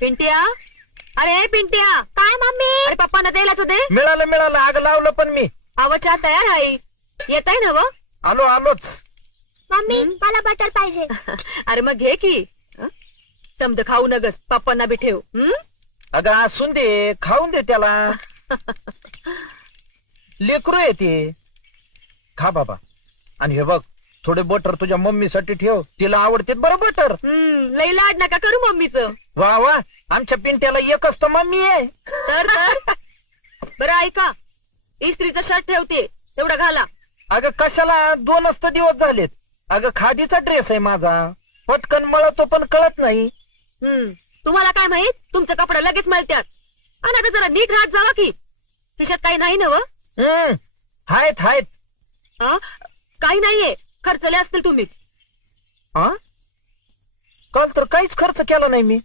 पिंट्या, अरे पिंट्या, काय मम्मी? अरे पप्पांना द्यायलाच दे. मिळालं आग लावलं पण मी. अव चहा तयार आहे, येत आहे ना व? आलोच. मम्मी मला बटर पाहिजे. अरे मग घे की. समद खाऊ नगस, पप्पांना बी ठेव. अगं असून दे, खाऊन दे त्याला. लेकरू येते. खा बाबा. आणि हे बघ, थोडे बटर तुझ्या मम्मीसाठी ठेव, तिला आवडते बरं बटर. लई लाड नका करू मम्मीचं. वा वा, आमच्या पिंट्याला एकच तर मम्मी आहे. तर बरं ऐका, इस्त्रीचा शर्ट ठेवते, तेवढा घाला. अगं कशाला, 2च तर दिवस झालेत. अगं खादीचा ड्रेस आहे माझा, पटकन मळतो पण कळत नाही. तुम्हाला काय माहित, तुमचं कपडा लगेच मळत्यात. आणि आता जरा नीट राहत जावा की. खिशात काही नाही ना व? हायत. काही नाहीये, खर्चले असतील तुम्हीच. काल तर काहीच खर्च केला नाही मी.